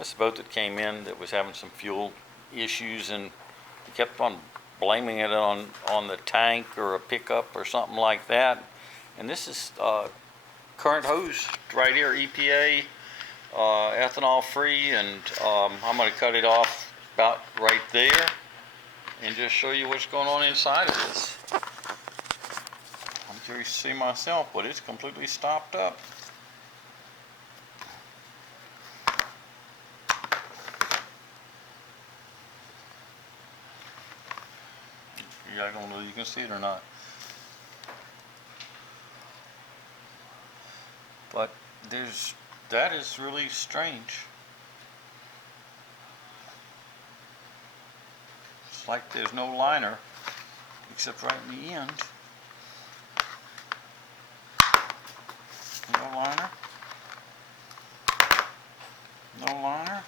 This boat that came in that was having some fuel issues, and he kept on blaming it on the tank or a pickup or something like that. And this is current hose right here, EPA, ethanol free, and I'm going to cut it off about right there and just show you what's going on inside of this. I'm curious to see myself, but it's completely stopped up. Yeah, I don't know if you can see it or not. But that is really strange. It's like there's no liner except right in the end. No liner. No liner.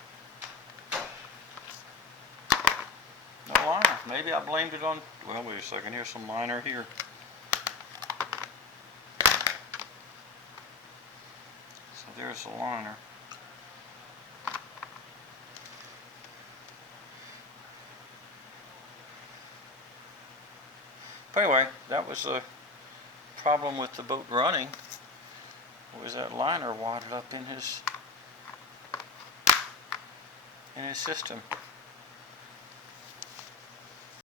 No liner. Maybe I blamed it on, well, wait a second, here's some liner here. So there's the liner. But anyway, that was a problem with the boat running. Was that liner wadded up in his system.